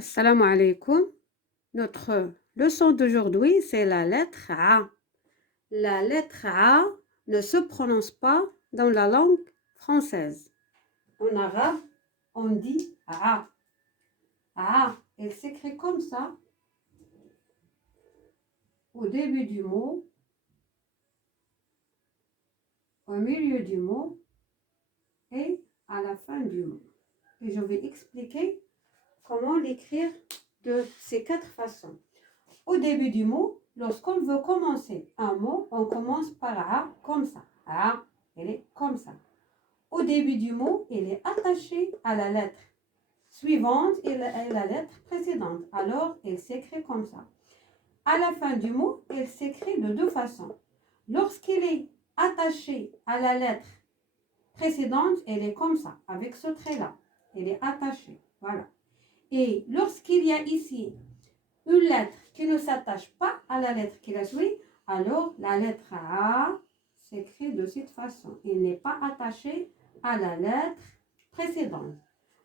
Assalamu alaikum. Notre leçon d'aujourd'hui, c'est la lettre A. La lettre A ne se prononce pas dans la langue française. En arabe, on dit A. A, elle s'écrit comme ça au début du mot, au milieu du mot et à la fin du mot. Et je vais expliquer comment l'écrire de ces 4 façons. Au début du mot, lorsqu'on veut commencer un mot, on commence par A comme ça. A, elle est comme ça. Au début du mot, elle est attachée à la lettre suivante et la lettre précédente. Alors, elle s'écrit comme ça. À la fin du mot, elle s'écrit de 2 façons. Lorsqu'elle est attachée à la lettre précédente, elle est comme ça, avec ce trait-là. Elle est attachée. Voilà. Et lorsqu'il y a ici une lettre qui ne s'attache pas à la lettre qui la suit, alors la lettre A s'écrit de cette façon. Elle n'est pas attachée à la lettre précédente.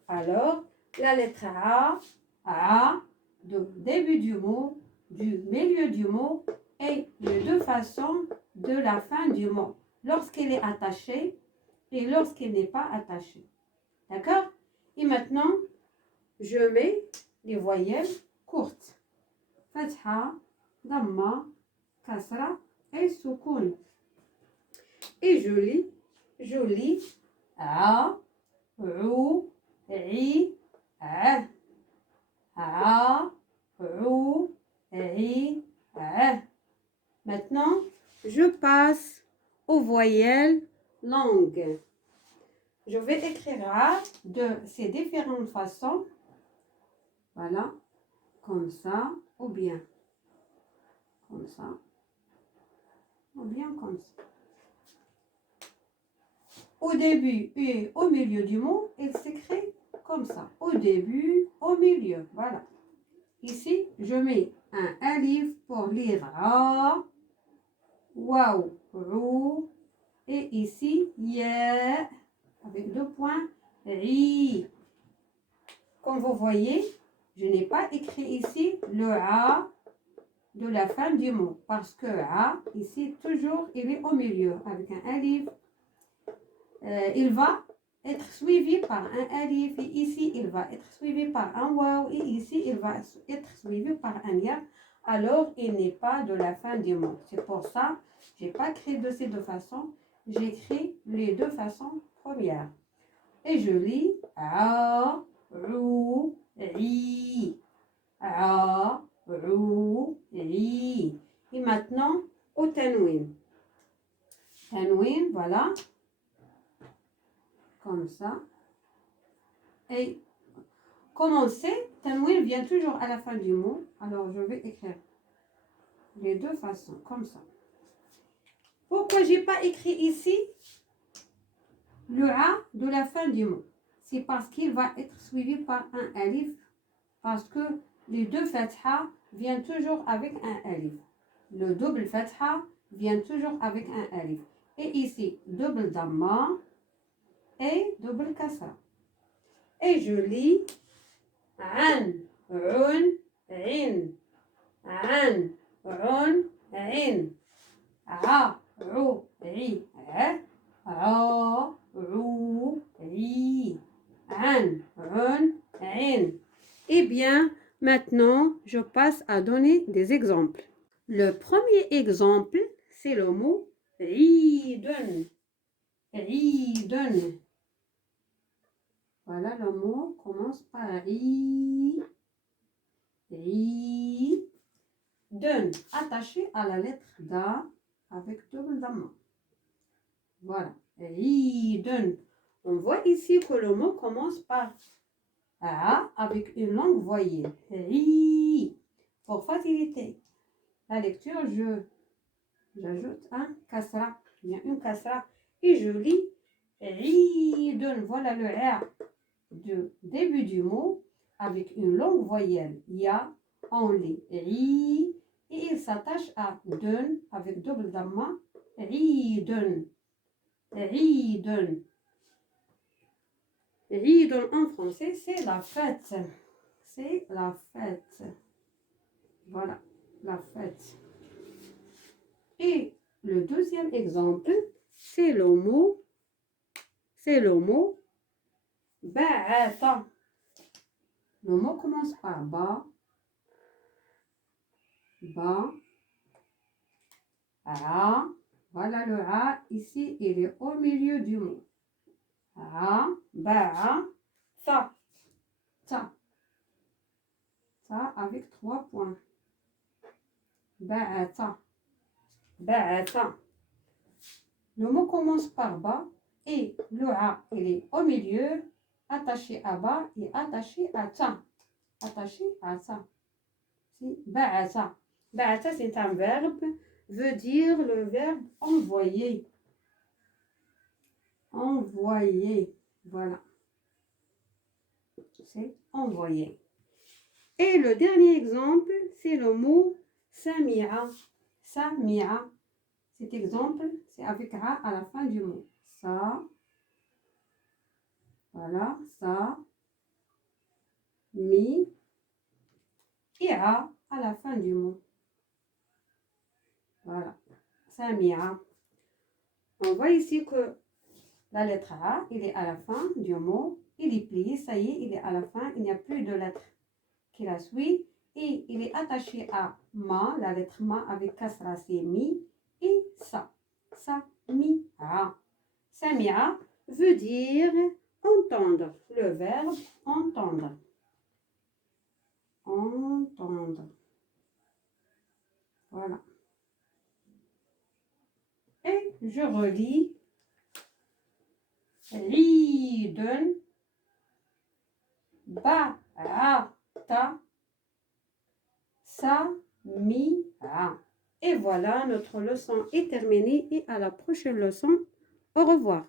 Alors, la lettre A, du début du mot, du milieu du mot et les 2 façons de la fin du mot, lorsqu'elle est attachée et lorsqu'elle n'est pas attachée. D'accord? Et maintenant, je mets les voyelles courtes. Fatha, Damma, Kasra et Soukoun. Et je lis A, Ou, I, A. A, Ou, I, A. Maintenant, je passe aux voyelles longues. Je vais écrire A de ces différentes façons. Voilà, comme ça, ou bien comme ça, ou bien comme ça. Au début et au milieu du mot, il s'écrit comme ça. Au début, au milieu, voilà. Ici, je mets un alif pour lire A, waouh, rou, et ici, ya, avec 2 points, ri. Comme vous voyez, je n'ai pas écrit ici le A de la fin du mot, parce que A, ici, toujours, il est au milieu, avec un alif. Il va être suivi par un alif, et ici, il va être suivi par un waouh, et ici, il va être suivi par un ya. Alors, il n'est pas de la fin du mot. C'est pour ça, je n'ai pas écrit de ces 2 façons, j'écris les 2 façons premières. Et je lis A, Rou, Ri. A, Rou, Ri. Et maintenant, au tanwin. Tanwin, voilà. Comme ça. Et commencer, tanwin vient toujours à la fin du mot. Alors, je vais écrire les 2 façons, comme ça. Pourquoi je n'ai pas écrit ici le A de la fin du mot? C'est parce qu'il va être suivi par un alif, parce que les 2 fatha viennent toujours avec un alif. Le double fatha vient toujours avec un alif. Et ici, double damma et double kasra. Et je lis an, un, in. An, un, in. A, rou, ri, a, rou, ri. An, un, in. Eh bien, maintenant, je passe à donner des exemples. Le premier exemple, c'est le mot ridun. Ridun. Voilà, le mot commence par ri. Ridun. Attaché à la lettre da avec double damma. Voilà. Ridun. On voit ici que le mot commence par A avec une longue voyelle. Ri. Pour faciliter la lecture, j'ajoute un kasra, bien une kasra, et je lis ridun. Voilà le R du début du mot avec une longue voyelle. Ya, on lit ri, et il s'attache à dun avec double damma. Ridun. Ridun. Ridun en français, c'est la fête. c'est la fête. Voilà, la fête. Et le deuxième exemple, c'est le mot ba'atha. Le mot commence par ba, a. Voilà le a ici, il est au milieu du mot. A, ba'a, ta. Ta avec 3 points. Ba'atha. Ba'atha. Le mot commence par ba et le a, il est au milieu, attaché à ba et attaché à ta. Attaché à ça. C'est ba'atha. Ba'atha, c'est un verbe, veut dire le verbe envoyer. Envoyer. Voilà. C'est envoyer. Et le dernier exemple, c'est le mot sami'a. Sami'a. Cet exemple, c'est avec a à la fin du mot. Ça. Voilà. Ça. Mi. Et a à la fin du mot. Voilà. Sami'a. On voit ici que la lettre A, il est à la fin du mot. Il est plié, ça y est, il est à la fin. Il n'y a plus de lettre qui la suit. Et il est attaché à ma, la lettre ma avec kasra, c'est mi. Et ça. Sami'a. Sami'a veut dire entendre. Le verbe entendre. Entendre. Voilà. Et je relis. Eidun ba'atha sami'a. Et voilà, notre leçon est terminée et à la prochaine leçon. Au revoir.